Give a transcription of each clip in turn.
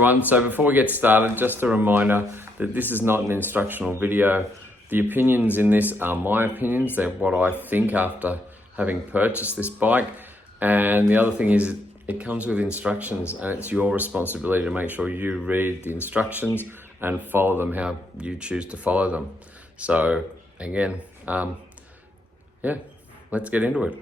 everyone. So before we get started, just a reminder that this is not an instructional video. The opinions in this are my opinions. They're what I think after having purchased this bike. And the other thing is it comes with instructions, and it's your responsibility to make sure you read the instructions and follow them how you choose to follow them. So again, yeah, let's get into it.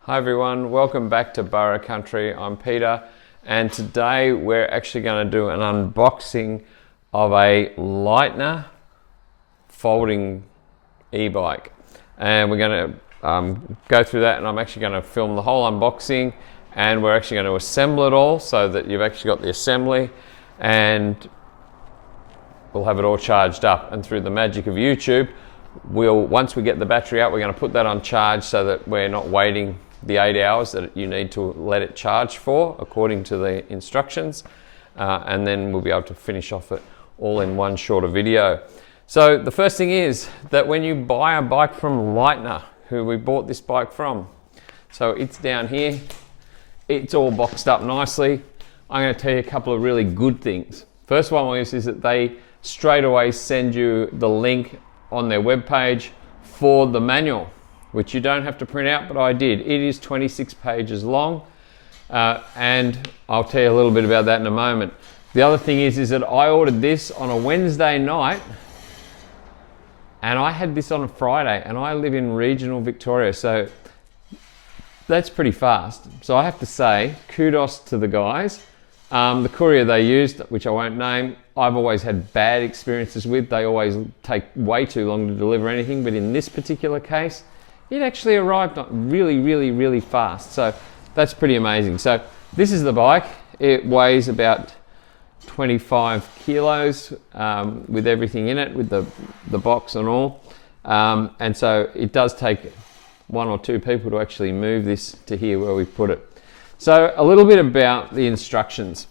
Hi everyone, welcome back to Borough Country. I'm Peter, and today we're actually going to do an unboxing of a Leitner Folding e-bike, and we're going to go through that, and I'm actually going to film the whole unboxing, and we're actually going to assemble it all so that you've actually got the assembly, and we'll have it all charged up. And through the magic of YouTube, once we get the battery out, we're going to put that on charge so that we're not waiting the 8 hours that you need to let it charge for according to the instructions, and then we'll be able to finish off it all in one shorter video. So the first thing is that when you buy a bike from Leitner, who we bought this bike from, so it's down here, it's all boxed up nicely. I'm going to tell you a couple of really good things. First one is that they straight away send you the link on their webpage for the manual, which you don't have to print out, but I did. It is 26 pages long, and I'll tell you a little bit about that in a moment. The other thing is that I ordered this on a Wednesday night, and I had this on a Friday, and I live in regional Victoria, so that's pretty fast. So I have to say, kudos to the guys. The courier they used, which I won't name, I've always had bad experiences with. They always take way too long to deliver anything, but in this particular case, it actually arrived really fast. So that's pretty amazing. So this is the bike. It weighs about 25 kilos with everything in it, with the box and all. And so it does take one or two people to actually move this to here where we put it. So a little bit about the instructions.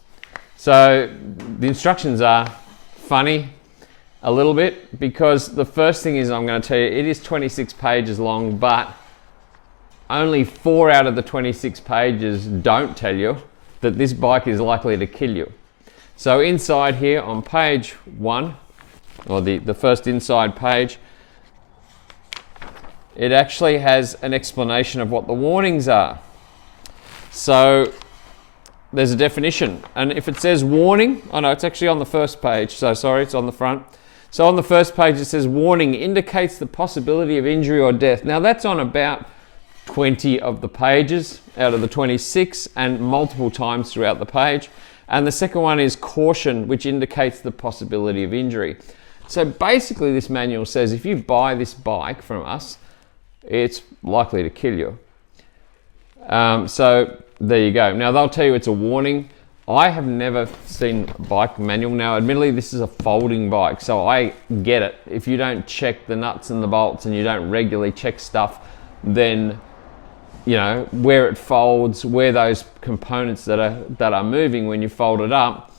So the instructions are funny a little bit, because the first thing is, I'm going to tell you, it is 26 pages long, but only 4 out of the 26 pages don't tell you that this bike is likely to kill you. So inside here on page 1, or the first inside page, it actually has an explanation of what the warnings are. So there's a definition, and if it says warning, oh no, it's actually on the first page, so sorry, it's on the front. So on the first page it says warning indicates the possibility of injury or death. Now that's on about 20 of the pages out of the 26, and multiple times throughout the page. And the second one is caution, which indicates the possibility of injury. So basically this manual says if you buy this bike from us, it's likely to kill you. So there you go. Now they'll tell you it's a warning. I have never seen a bike manual. Now admittedly this is a folding bike, so I get it. If you don't check the nuts and the bolts and you don't regularly check stuff, then you know where it folds, where those components that are moving when you fold it up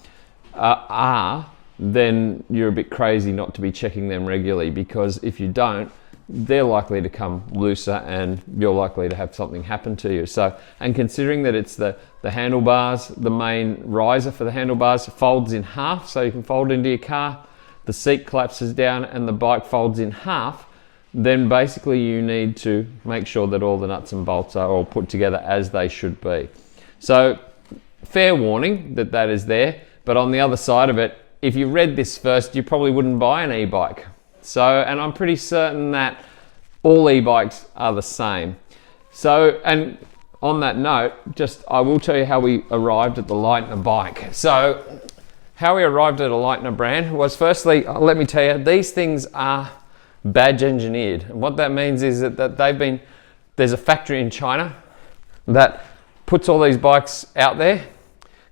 then you're a bit crazy not to be checking them regularly, because if you don't, they're likely to come looser and you're likely to have something happen to you. So, and considering that it's the handlebars, the main riser for the handlebars folds in half, so you can fold into your car, the seat collapses down and the bike folds in half, then basically you need to make sure that all the nuts and bolts are all put together as they should be. So fair warning that is there, but on the other side of it, if you read this first, you probably wouldn't buy an e-bike. So, and I'm pretty certain that all e-bikes are the same. So, and on that note, I will tell you how we arrived at the Leitner bike. So, how we arrived at a Leitner brand was, firstly, let me tell you, these things are badge engineered. And what that means is that there's a factory in China that puts all these bikes out there.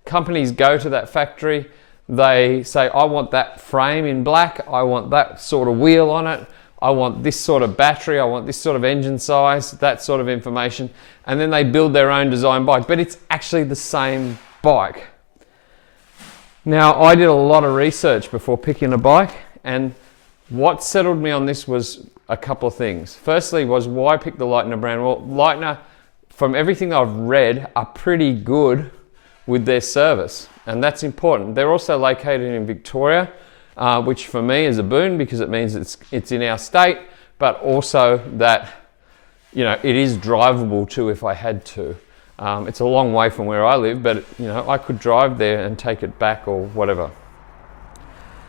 Companies go to that factory. They say, I want that frame in black, I want that sort of wheel on it, I want this sort of battery, I want this sort of engine size, that sort of information, and then they build their own design bike, but it's actually the same bike. Now, I did a lot of research before picking a bike, and what settled me on this was a couple of things. Firstly was, why pick the Leitner brand? Well, Leitner, from everything I've read, are pretty good with their service. and that's important. They're also located in Victoria, which for me is a boon because it means it's in our state, but also that, you know, it is drivable too if I had to. It's a long way from where I live, but you know, I could drive there and take it back or whatever.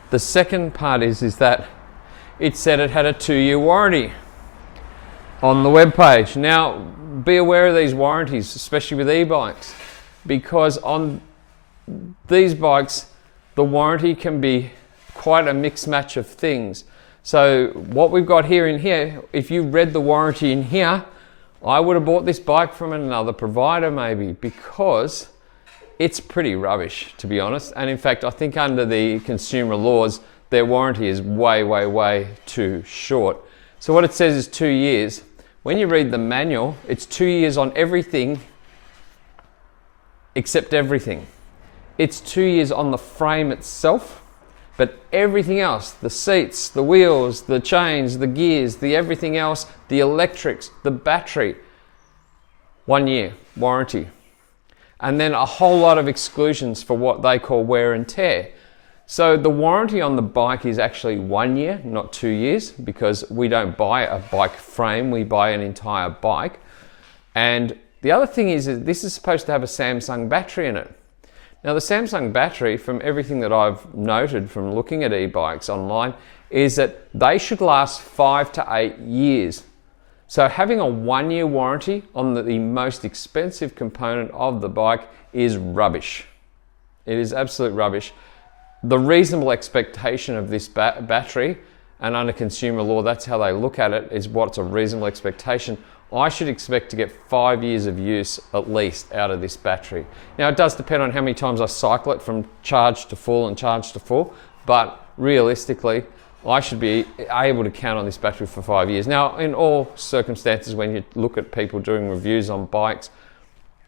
The second part is that it said it had a 2-year warranty on the webpage. Now, be aware of these warranties, especially with e-bikes, because on these bikes, the warranty can be quite a mixed match of things. So what we've got here in here, if you read the warranty in here, I would have bought this bike from another provider maybe, because it's pretty rubbish, to be honest. And in fact, I think under the consumer laws, their warranty is way, way, way too short. So what it says is 2 years. When you read the manual, it's 2 years on everything except everything. It's 2 years on the frame itself, but everything else, the seats, the wheels, the chains, the gears, the everything else, the electrics, the battery, 1 year warranty. And then a whole lot of exclusions for what they call wear and tear. So the warranty on the bike is actually 1 year, not 2 years, because we don't buy a bike frame, we buy an entire bike. And the other thing is that this is supposed to have a Samsung battery in it. Now the Samsung battery, from everything that I've noted from looking at e-bikes online, is that they should last 5 to 8 years. So having a 1 year warranty on the most expensive component of the bike is rubbish. It is absolute rubbish. The reasonable expectation of this battery, and under consumer law, that's how they look at it, is what's a reasonable expectation. I should expect to get 5 years of use at least out of this battery. Now it does depend on how many times I cycle it from charge to full and charge to full, but realistically, I should be able to count on this battery for 5 years. Now, in all circumstances, when you look at people doing reviews on bikes,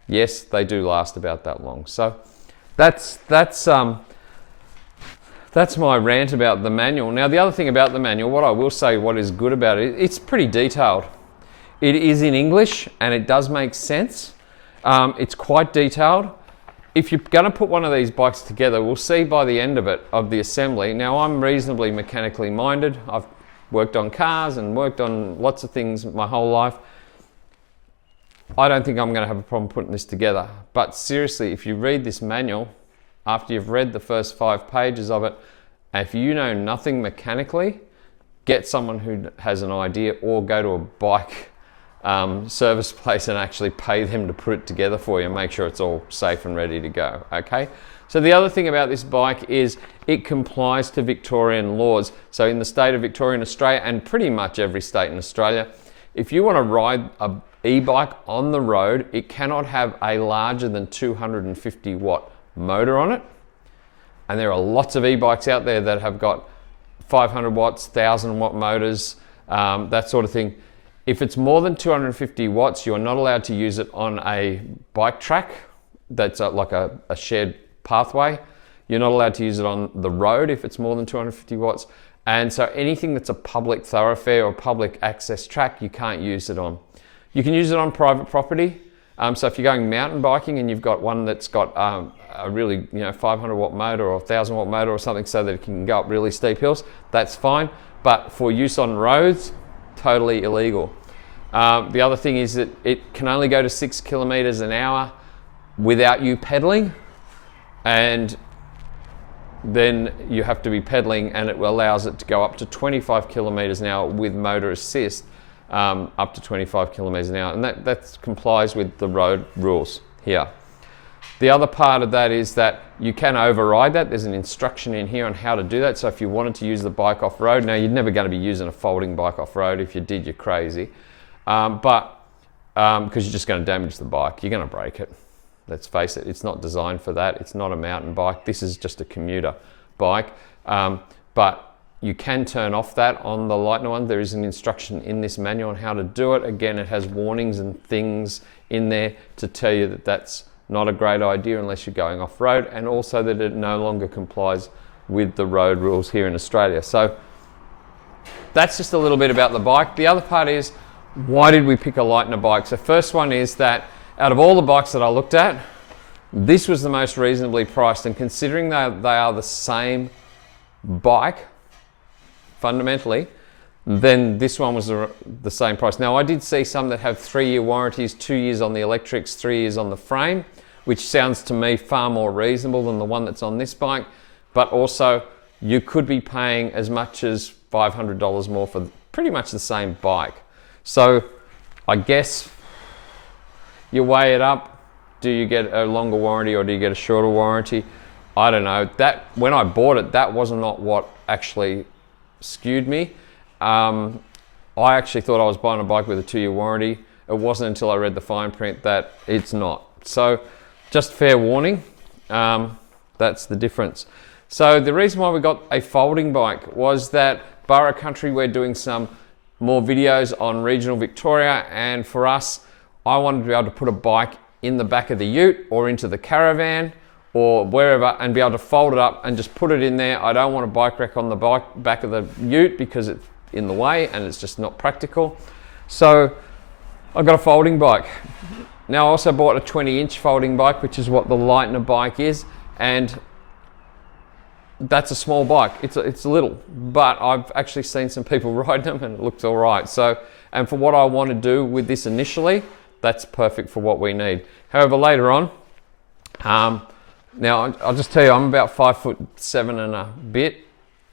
yes, they do last about that long. So that's my rant about the manual. Now, the other thing about the manual, what I will say, what is good about it, it's pretty detailed. It is in English and it does make sense. It's quite detailed. If you're going to put one of these bikes together, we'll see by the end of it, of the assembly. Now, I'm reasonably mechanically minded. I've worked on cars and worked on lots of things my whole life. I don't think I'm going to have a problem putting this together. But seriously, if you read this manual, after you've read the first 5 pages of it, if you know nothing mechanically, get someone who has an idea, or go to a bike service place and actually pay them to put it together for you and make sure it's all safe and ready to go. Okay, so the other thing about this bike is it complies to Victorian laws. So in the state of Victoria in Australia, and pretty much every state in Australia, if you want to ride a e-bike on the road, it cannot have a larger than 250 watt motor on it. And there are lots of e-bikes out there that have got 500 watts, 1000 watt motors, that sort of thing. If it's more than 250 watts, you're not allowed to use it on a bike track that's like a shared pathway. You're not allowed to use it on the road if it's more than 250 watts. And so anything that's a public thoroughfare or public access track, you can't use it on. You can use it on private property. So if you're going mountain biking and you've got one that's got a really 500 watt motor or 1000 watt motor or something so that it can go up really steep hills, that's fine. But for use on roads, totally illegal. The other thing is that it can only go to 6 kilometers an hour without you pedaling, and then you have to be pedaling, and it allows it to go up to 25 kilometers an hour with motor assist, up to 25 kilometers an hour, and that complies with the road rules here. The other part of that is that you can override that. There's an instruction in here on how to do that. So if you wanted to use the bike off-road, now you're never going to be using a folding bike off-road. If you did, you're crazy. Because you're just going to damage the bike. You're going to break it. Let's face it, it's not designed for that. It's not a mountain bike. This is just a commuter bike. But you can turn off that on the Leitner one. There is an instruction in this manual on how to do it. Again, it has warnings and things in there to tell you that that's not a great idea unless you're going off-road, and also that it no longer complies with the road rules here in Australia. So that's just a little bit about the bike. The other part is, why did we pick a Leitner bike? So first one is that out of all the bikes that I looked at, This was the most reasonably priced, and considering that they are the same bike, fundamentally, then this one was the same price. Now, I did see some that have 3-year warranties, 2 years on the electrics, 3 years on the frame, which sounds to me far more reasonable than the one that's on this bike. But also, you could be paying as much as $500 more for pretty much the same bike. So I guess you weigh it up. Do you get a longer warranty or do you get a shorter warranty? I don't know. That, when I bought it, that was not what actually skewed me. I actually thought I was buying a bike with a 2-year warranty. It wasn't until I read the fine print that it's not. So just fair warning, that's the difference. So the reason why we got a folding bike was that Borough Country, we're doing some more videos on regional Victoria, and for us, I wanted to be able to put a bike in the back of the ute or into the caravan or wherever and be able to fold it up and just put it in there. I don't want a bike rack on the back of the ute because it's in the way and it's just not practical. So I got a folding bike. Now I also bought a 20-inch folding bike, which is what the Leitner bike is, and that's a small bike. It's little, but I've actually seen some people ride them and it looks all right. So, and for what I want to do with this initially, that's perfect for what we need. However, later on, now I'll just tell you, I'm about 5'7" and a bit.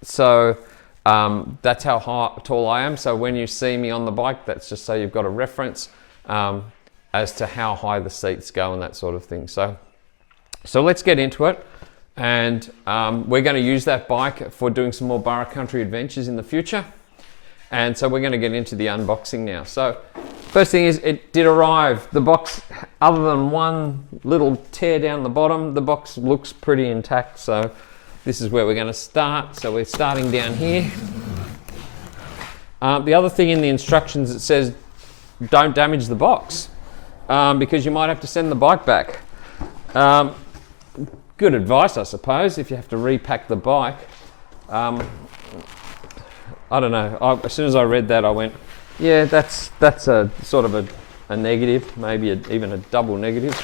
So that's how tall I am. So when you see me on the bike, that's just so you've got a reference as to how high the seats go and that sort of thing. So let's get into it. And we're going to use that bike for doing some more Borough Country adventures in the future. And so we're going to get into the unboxing now. So first thing is, it did arrive. The box, other than one little tear down the bottom, the box looks pretty intact. So this is where we're going to start. So we're starting down here. The other thing in the instructions, it says don't damage the box because you might have to send the bike back. Good advice, I suppose, if you have to repack the bike. I don't know. As soon as I read that, I went, yeah, that's a sort of a negative, maybe even a double negative.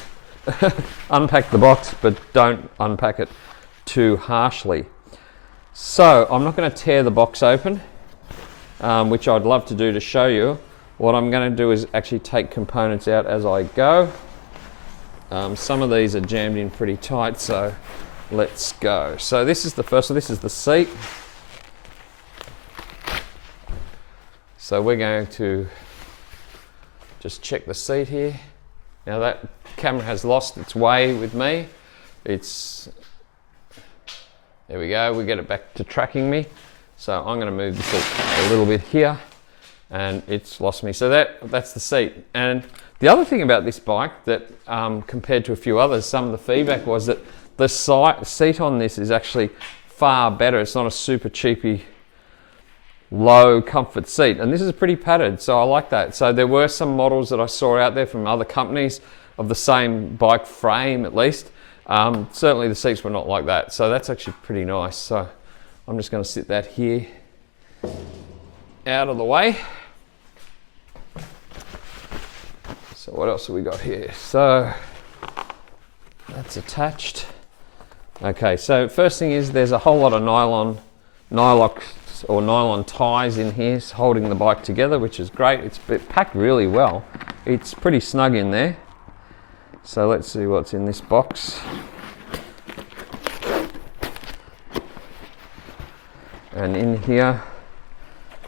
Unpack the box, but don't unpack it too harshly. So I'm not going to tear the box open, which I'd love to do to show you. What I'm going to do is actually take components out as I go. Some of these are jammed in pretty tight, so let's go. So this is the first one. This is the seat. So we're going to just check the seat here. Now that camera has lost its way with me. There we go, we get it back to tracking me. So I'm going to move the seat a little bit here and it's lost me. So that's the seat. And the other thing about this bike that compared to a few others, some of the feedback was that the seat on this is actually far better. It's not a super cheapy low comfort seat, and this is pretty padded, so I like that. So there were some models that I saw out there from other companies of the same bike frame at least. Certainly the seats were not like that, so that's actually pretty nice. So I'm just going to sit that here out of the way. So what else have we got here? So that's attached. Okay, so first thing is there's a whole lot of nylon ties in here holding the bike together, which is great. It's packed really well. It's pretty snug in there. So let's see what's in this box. And in here,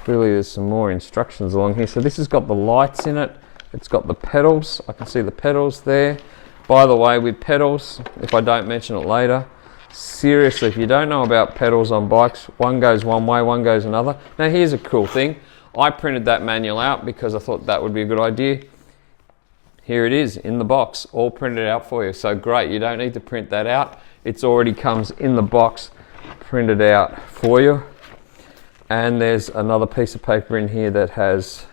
clearly there's some more instructions along here. So this has got the lights in it. It's got the pedals. I can see the pedals there. By the way, with pedals, if I don't mention it later, seriously, if you don't know about pedals on bikes, one goes one way, one goes another. Now here's a cool thing. I printed that manual out because I thought that would be a good idea. Here it is in the box, all printed out for you. So great, you don't need to print that out. It already comes in the box, printed out for you. And there's another piece of paper in here that has,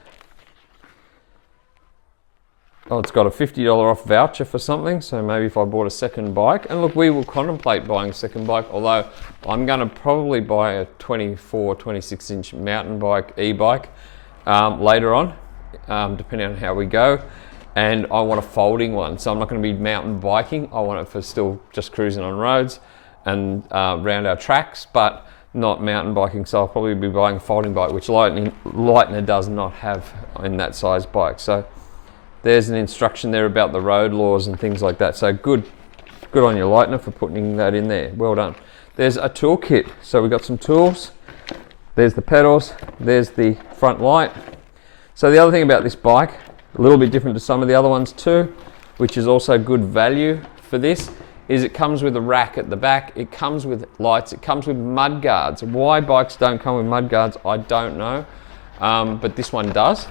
it's got a $50 off voucher for something, so maybe if I bought a second bike. And look, we will contemplate buying a second bike, although I'm going to probably buy a 24, 26-inch mountain bike, e-bike later on, depending on how we go. and I want a folding one. So I'm not going to be mountain biking. I want it for still just cruising on roads and around our tracks, but not mountain biking. So I'll probably be buying a folding bike, which Leitner does not have in that size bike. So there's an instruction there about the road laws and things like that. So good on you, Leitner, for putting that in there. Well done. There's a toolkit. So we've got some tools. There's the pedals. There's the front light. So the other thing about this bike, a little bit different to some of the other ones too, which is also good value for this, is it comes with a rack at the back. It comes with lights. It comes with mud guards. Why bikes don't come with mud guards, I don't know, but this one does.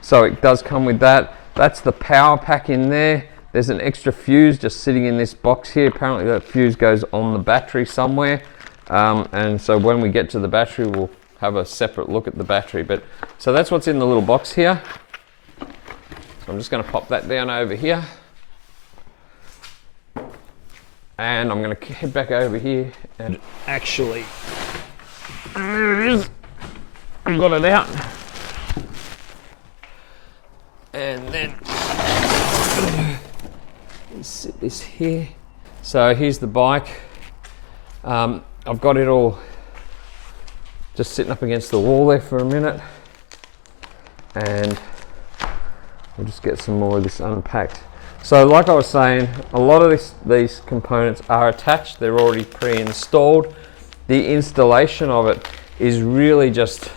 So it does come with that. That's the power pack in there. There's an extra fuse just sitting in this box here. Apparently that fuse goes on the battery somewhere. And so when we get to the battery, we'll have a separate look at the battery. But so that's what's in the little box here. So I'm just going to pop that down over here. And I'm going to head back over here and actually, there it is. I've got it out. And then let's sit this here. So here's the bike. I've got it all just sitting up against the wall there for a minute, and we'll just get some more of this unpacked. So like I was saying, a lot of these components are attached. They're already pre-installed. The installation of it is really just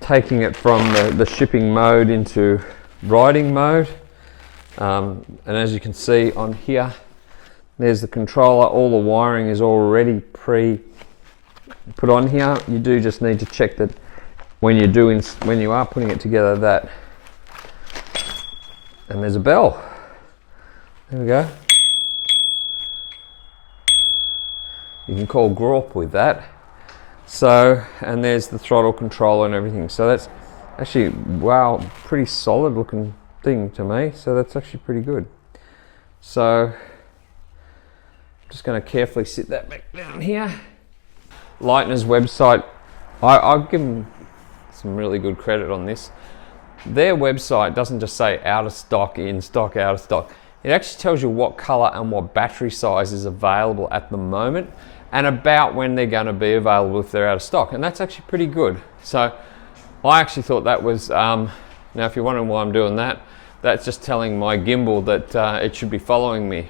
taking it from the shipping mode into riding mode. And as you can see on here, there's the controller. All the wiring is already put on here. You do just need to check that when you are putting it together, that, and there's a bell. There we go. You can call Grawp with that. So, and there's the throttle controller and everything. So that's actually, wow, pretty solid looking thing to me. So that's actually pretty good. So, I'm just going to carefully sit that back down here. Leitner's website, I'll give them some really good credit on this. Their website doesn't just say out of stock, in stock, out of stock. It actually tells you what color and what battery size is available at the moment, and about when they're going to be available if they're out of stock. And that's actually pretty good. So I actually thought that was, now if you're wondering why I'm doing that, that's just telling my gimbal that it should be following me.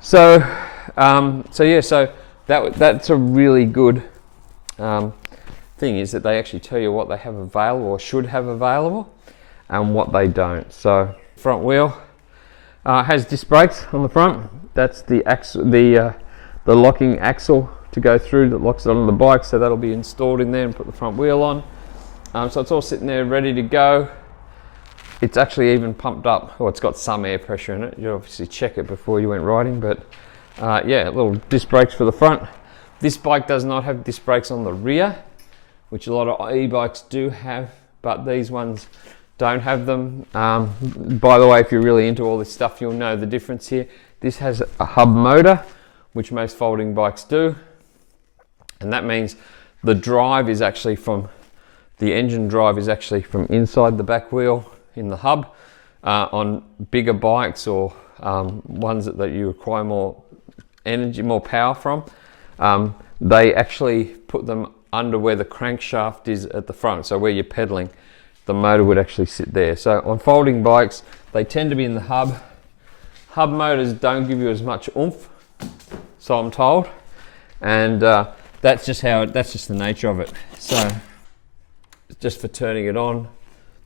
So, so that's a really good thing, is that they actually tell you what they have available or should have available and what they don't. So front wheel has disc brakes on the front. That's the axle, the locking axle to go through that locks it onto the bike. So that'll be installed in there and put the front wheel on. So it's all sitting there ready to go. It's actually even pumped up, or it's got some air pressure in it. You obviously check it before you went riding, but yeah, little disc brakes for the front. This bike does not have disc brakes on the rear, which a lot of e-bikes do have, but these ones don't have them. By the way, if you're really into all this stuff, you'll know the difference here. This has a hub motor, which most folding bikes do, and that means the drive is actually from, the engine drive is actually from inside the back wheel in the hub. On bigger bikes or ones that you require more energy, more power from, they actually put them under where the crankshaft is at the front. So where you're pedaling, the motor would actually sit there. So on folding bikes, they tend to be in the hub. Hub motors don't give you as much oomph, so I'm told, and that's just the nature of it. So just for turning it on.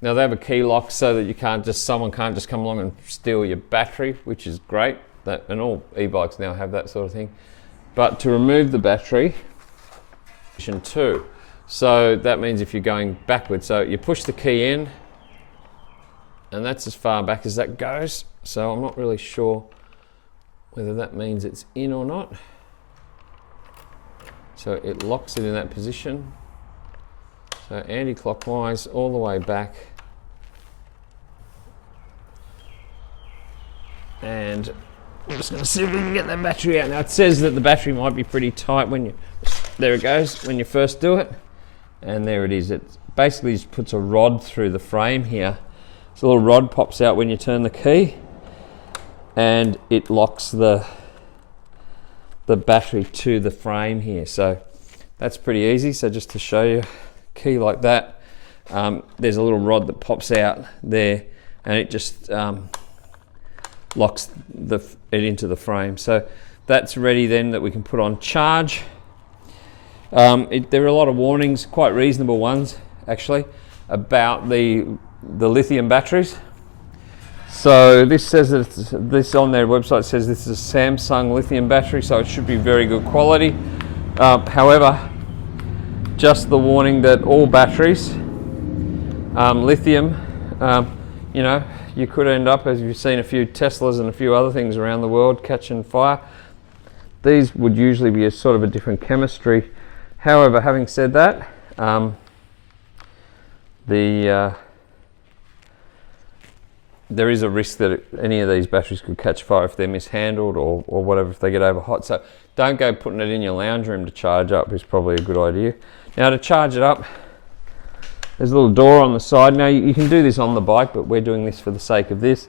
Now they have a key lock so that someone can't just come along and steal your battery, which is great. And all e-bikes now have that sort of thing. But to remove the battery, position 2. So that means if you're going backwards, so you push the key in, and that's as far back as that goes. So I'm not really sure whether that means it's in or not. So it locks it in that position. So anti-clockwise all the way back. And I'm just going to see if we can get that battery out. Now it says that the battery might be pretty tight when there it goes, when you first do it. And there it is. It basically just puts a rod through the frame here, So a little rod pops out when you turn the key, and it locks the battery to the frame here. So that's pretty easy. So just to show you, key like that, there's a little rod that pops out there, and it just locks it into the frame. So that's ready then that we can put on charge. There are a lot of warnings, quite reasonable ones actually, about the lithium batteries. So this says that this on their website says this is a Samsung lithium battery, so it should be very good quality. However, just the warning that all batteries, lithium, you know, you could end up, as you've seen a few Teslas and a few other things around the world, catching fire. These would usually be a sort of a different chemistry. However, having said that, there is a risk that any of these batteries could catch fire if they're mishandled or whatever, if they get over hot. So don't go putting it in your lounge room to charge up, is probably a good idea. Now to charge it up, there's a little door on the side. Now you can do this on the bike, but we're doing this for the sake of this.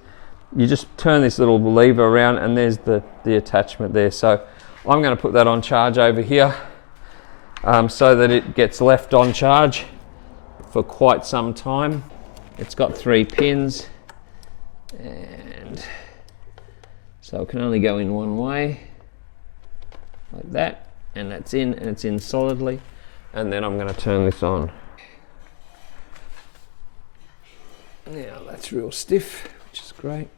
You just turn this little lever around and there's the attachment there. So I'm going to put that on charge over here, so that it gets left on charge for quite some time. It's got 3 pins, and so it can only go in one way, like that, and that's in, and it's in solidly. And then I'm going to turn this on. Now that's real stiff, which is great.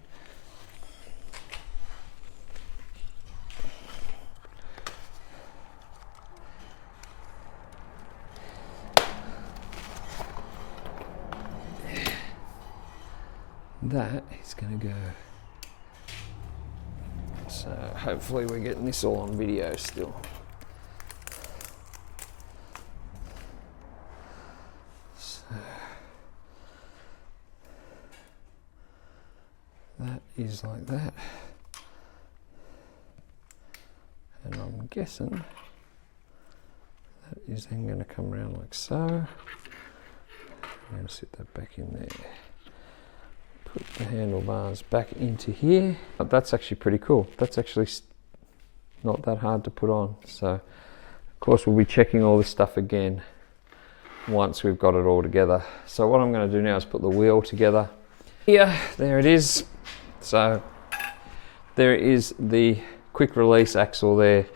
That is going to go. So hopefully we're getting this all on video still. So that is like that, and I'm guessing that is then going to come around like so. I'm going to sit that back in there. Put the handlebars back into here. But that's actually pretty cool. That's actually not that hard to put on. So of course we'll be checking all this stuff again once we've got it all together. So what I'm going to do now is put the wheel together. Here, there it is. So there is the quick release axle there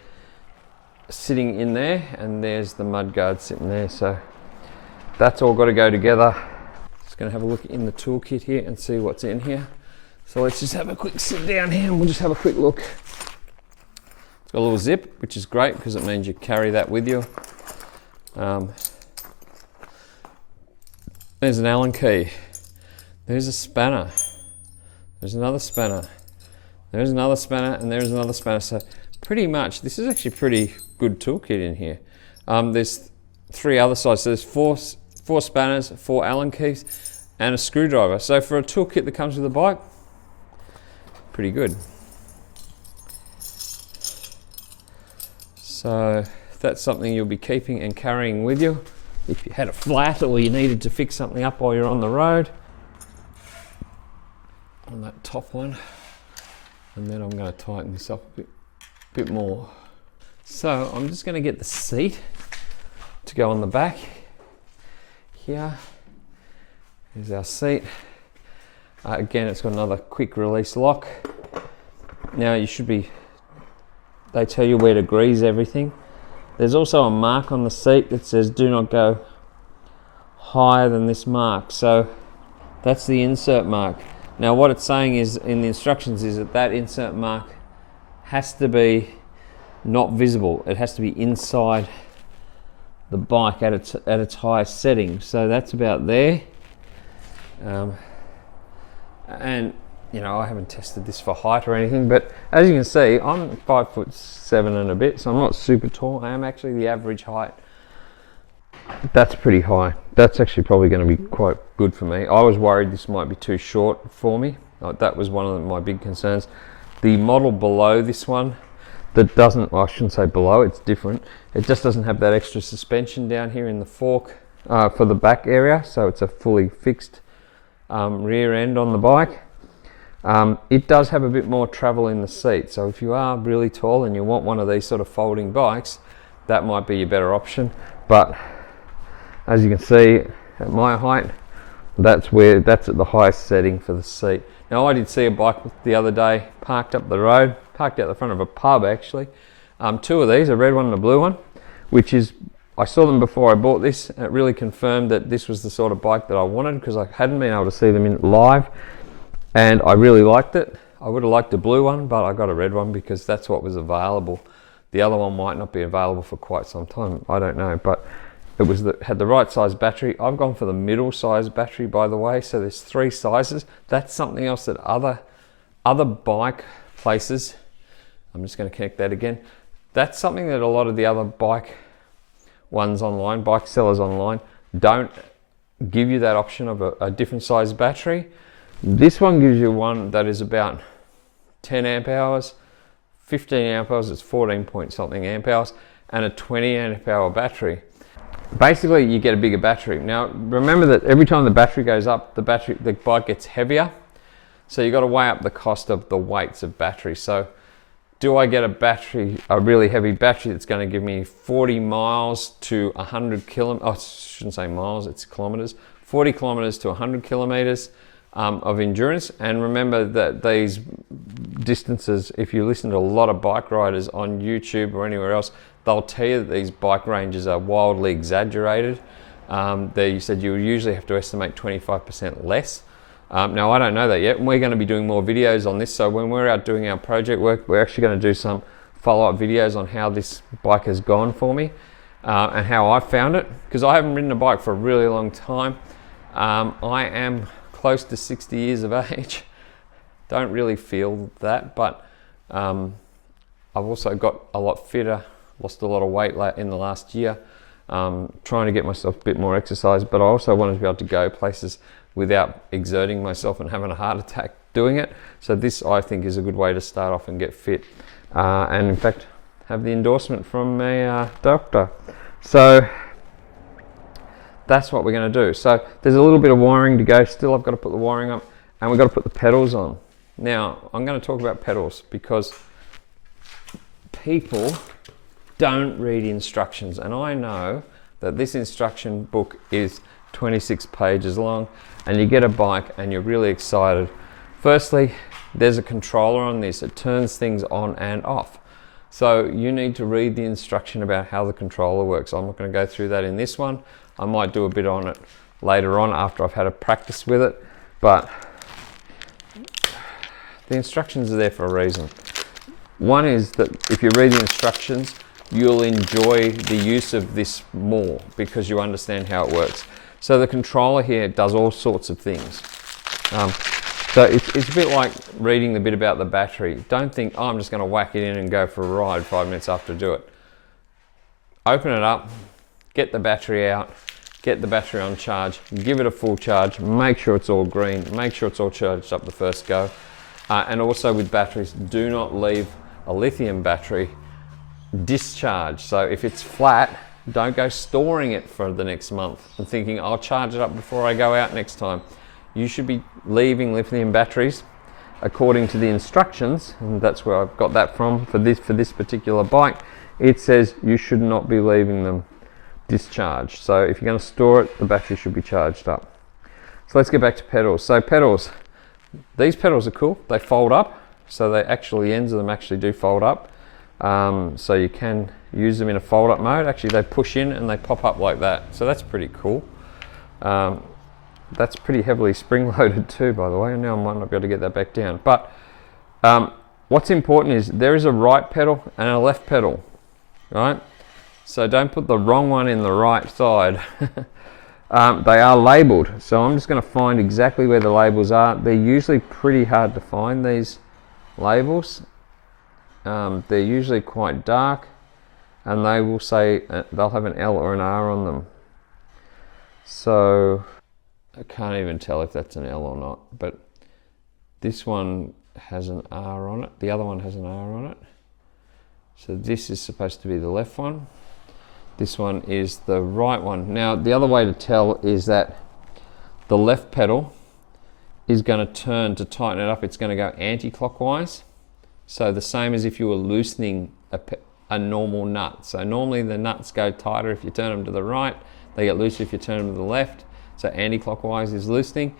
sitting in there, and there's the mudguard sitting there. So that's all got to go together. Just going to have a look in the toolkit here and see what's in here. So let's just have a quick sit down here and we'll just have a quick look. It's got a little zip, which is great because it means you carry that with you. There's an Allen key. There's a spanner. There's another spanner. There's another spanner, and there's another spanner. So pretty much, this is actually pretty good toolkit in here. There's 3 other sides. So there's 4 spanners, 4 Allen keys, and a screwdriver. So for a toolkit that comes with a bike, pretty good. So that's something you'll be keeping and carrying with you if you had a flat or you needed to fix something up while you're on the road. On that top one, and then I'm going to tighten this up a bit more. So I'm just going to get the seat to go on the back. Here is our seat. Again, it's got another quick release lock. Now they tell you where to grease everything. There's also a mark on the seat that says do not go higher than this mark. So that's the insert mark. Now what it's saying is in the instructions is that insert mark has to be not visible. It has to be inside the bike at its highest setting. So that's about there. And you know, I haven't tested this for height or anything, but as you can see, I'm 5'7" and a bit, so I'm not super tall. I am actually the average height. That's pretty high. That's actually probably going to be quite good for me. I was worried this might be too short for me. That was one of my big concerns. The model below this one, that doesn't, well, I shouldn't say below, it's different. It just doesn't have that extra suspension down here in the fork for the back area, so it's a fully fixed rear end on the bike. It does have a bit more travel in the seat, so if you are really tall and you want one of these sort of folding bikes, that might be your better option. But as you can see, at my height, that's at the highest setting for the seat. Now, I did see a bike the other day parked up the road, parked out the front of a pub actually. Two of these, a red one and a blue one, which is, I saw them before I bought this. It really confirmed that this was the sort of bike that I wanted, because I hadn't been able to see them in live, and I really liked it. I would have liked a blue one, but I got a red one because that's what was available. The other one might not be available for quite some time, I don't know, but it was had the right size battery. I've gone for the middle size battery, by the way, so there's 3 sizes. That's something else that other bike places, I'm just going to connect that again. That's something that a lot of the other bike ones online, bike sellers online, don't give you that option of a different size battery. This one gives you one that is about 10 amp hours, 15 amp hours, it's 14 point something amp hours, and a 20 amp hour battery. Basically, you get a bigger battery. Now, remember that every time the battery goes up, the bike gets heavier. So you've got to weigh up the cost of the weights of battery. So do I get a really heavy battery that's going to give me 40 miles to 100 kilometers, oh, I shouldn't say miles, it's kilometers, 40 kilometers to 100 kilometers of endurance. And remember that these distances, if you listen to a lot of bike riders on YouTube or anywhere else, they'll tell you that these bike ranges are wildly exaggerated. You said you usually have to estimate 25% less. Now, I don't know that yet, and we're going to be doing more videos on this, so when we're out doing our project work, we're actually going to do some follow-up videos on how this bike has gone for me and how I found it, because I haven't ridden a bike for a really long time. I am close to 60 years of age. Don't really feel that, but I've also got a lot fitter, lost a lot of weight in the last year, trying to get myself a bit more exercise, but I also wanted to be able to go places without exerting myself and having a heart attack doing it. So this, I think, is a good way to start off and get fit, and in fact have the endorsement from a doctor. So that's what we're going to do. So there's a little bit of wiring to go still. I've got to put the wiring up, and we've got to put the pedals on. Now, I'm going to talk about pedals because people don't read instructions, and I know that this instruction book is 26 pages long, and you get a bike and you're really excited. Firstly, there's a controller on this. It turns things on and off. So you need to read the instruction about how the controller works. I'm not going to go through that in this one. I might do a bit on it later on after I've had a practice with it, but the instructions are there for a reason. One is that if you read the instructions, you'll enjoy the use of this more because you understand how it works. So the controller here does all sorts of things. So it's a bit like reading the bit about the battery. Don't think, oh, I'm just going to whack it in and go for a ride 5 minutes after I do it. Open it up, get the battery out, get the battery on charge, give it a full charge, make sure it's all green, make sure it's all charged up the first go. And also with batteries, do not leave a lithium battery discharged. So if it's flat, don't go storing it for the next month and thinking I'll charge it up before I go out next time. You should be leaving lithium batteries according to the instructions, and that's where I've got that from for this particular bike. It says you should not be leaving them discharged. So if you're going to store it, the battery should be charged up. So let's get back to pedals. So pedals, these pedals are cool. They fold up, so the ends of them actually do fold up. So you can use them in a fold up mode. Actually, they push in and they pop up like that. So that's pretty cool. That's pretty heavily spring loaded too, by the way. Now I might not be able to get that back down. But what's important is there is a right pedal and a left pedal, right? So don't put the wrong one in the right side. They are labeled. So I'm just going to find exactly where the labels are. They're usually pretty hard to find, these labels. They're usually quite dark, and they will say they'll have an L or an R on them. So I can't even tell if that's an L or not, but this one has an R on it. The other one has an R on it. So this is supposed to be the left one. This one is the right one. Now, the other way to tell is that the left pedal is going to turn to tighten it up. It's going to go anti-clockwise. So the same as if you were loosening a normal nut. So normally the nuts go tighter if you turn them to the right. They get looser if you turn them to the left. So anti-clockwise is loosening.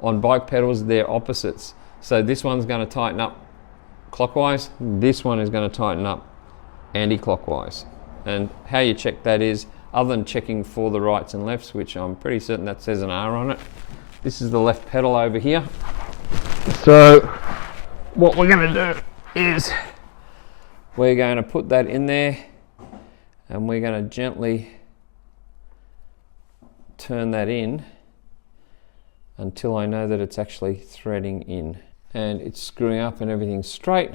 On bike pedals, they're opposites. So this one's going to tighten up clockwise. This one is going to tighten up anti-clockwise. And how you check that is, other than checking for the rights and lefts, which I'm pretty certain that says an R on it. This is the left pedal over here. So what we're going to do is we're going to put that in there and we're going to gently turn that in until I know that it's actually threading in and it's screwing up and everything's straight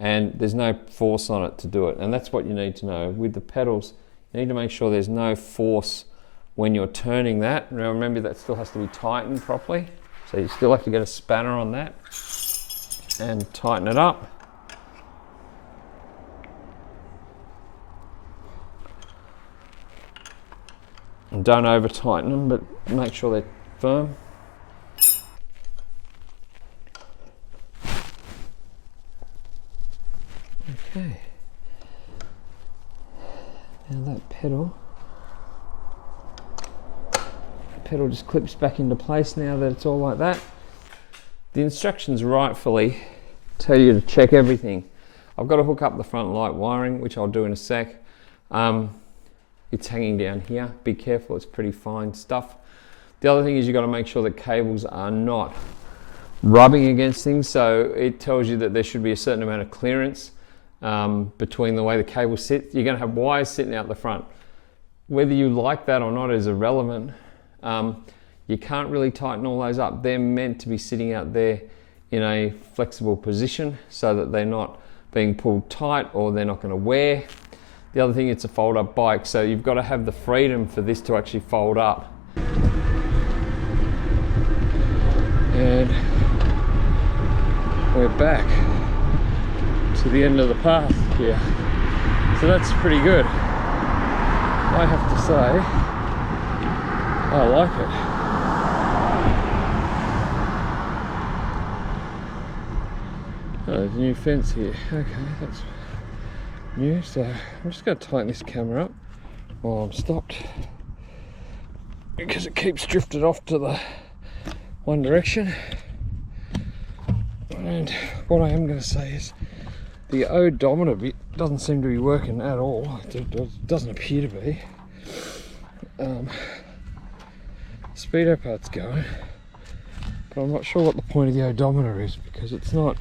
and there's no force on it to do it. And that's what you need to know. With the pedals, you need to make sure there's no force when you're turning that. Now remember, that still has to be tightened properly. So you still have to get a spanner on that and tighten it up. And don't over tighten them, but make sure they're firm. Okay. Now that pedal just clips back into place now that it's all like that. The instructions rightfully tell you to check everything. I've got to hook up the front light wiring, which I'll do in a sec. It's hanging down here. Be careful, it's pretty fine stuff. The other thing is you've got to make sure that cables are not rubbing against things. So it tells you that there should be a certain amount of clearance between the way the cables sit. You're going to have wires sitting out the front. Whether you like that or not is irrelevant. You can't really tighten all those up. They're meant to be sitting out there in a flexible position so that they're not being pulled tight or they're not going to wear. The other thing, it's a fold-up bike, so you've got to have the freedom for this to actually fold up. And we're back to the end of the path here. So that's pretty good. I have to say, I like it. Oh, there's a new fence here. Okay, that's new. So I'm just going to tighten this camera up while I'm stopped because it keeps drifted off to the one direction. And what I am going to say is the odometer bit doesn't seem to be working at all. It doesn't appear to be. Speedo part's going, but I'm not sure what the point of the odometer is because it's not.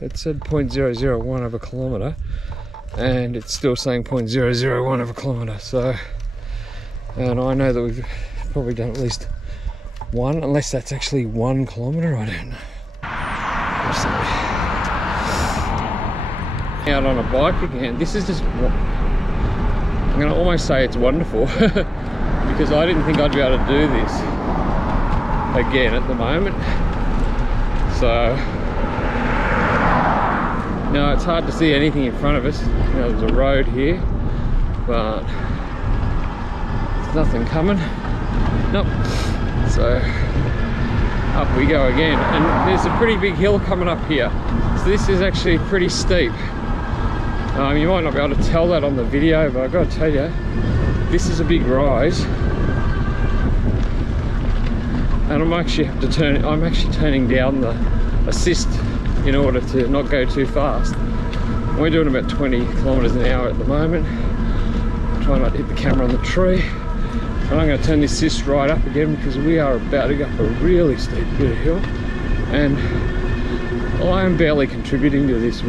It said 0.001 of a kilometre and it's still saying 0.001 of a kilometre. So, and I know that we've probably done at least one, unless that's actually 1 kilometre, I don't know. Out on a bike again. This is just, I'm going to almost say it's wonderful because I didn't think I'd be able to do this again at the moment. So now it's hard to see anything in front of us. You know, there's a road here, but there's nothing coming. Nope. So up we go again, and there's a pretty big hill coming up here. So this is actually pretty steep. You might not be able to tell that on the video, but I've got to tell you, this is a big rise. And I'm actually turning down the assist in order to not go too fast. We're doing about 20 kilometers an hour at the moment. Trying not to hit the camera on the tree. And I'm going to turn this assist right up again because we are about to go up a really steep bit of hill. And I am barely contributing to this,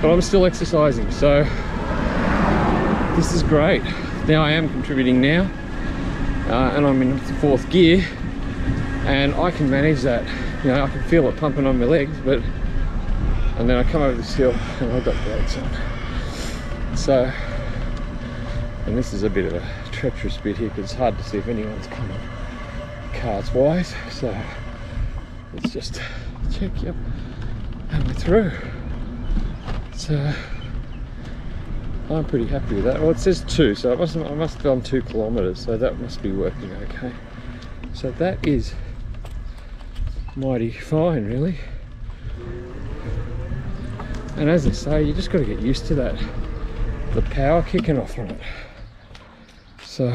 but I'm still exercising, so this is great. Now I am contributing now, and I'm in 4th gear, and I can manage that. You know, I can feel it pumping on my legs, and then I come over this hill and I've got brakes on. So, and this is a bit of a treacherous bit here because it's hard to see if anyone's coming cars wise. So let's just check, yep, and we're through. So I'm pretty happy with that. Well, it says 2, so I must have done 2 kilometres, so that must be working okay. So that is mighty fine, really. And as I say, you just got to get used to that, the power kicking off on it. So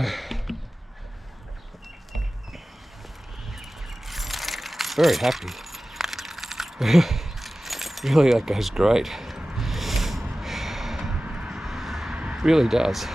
very happy. Really, that goes great. Really does.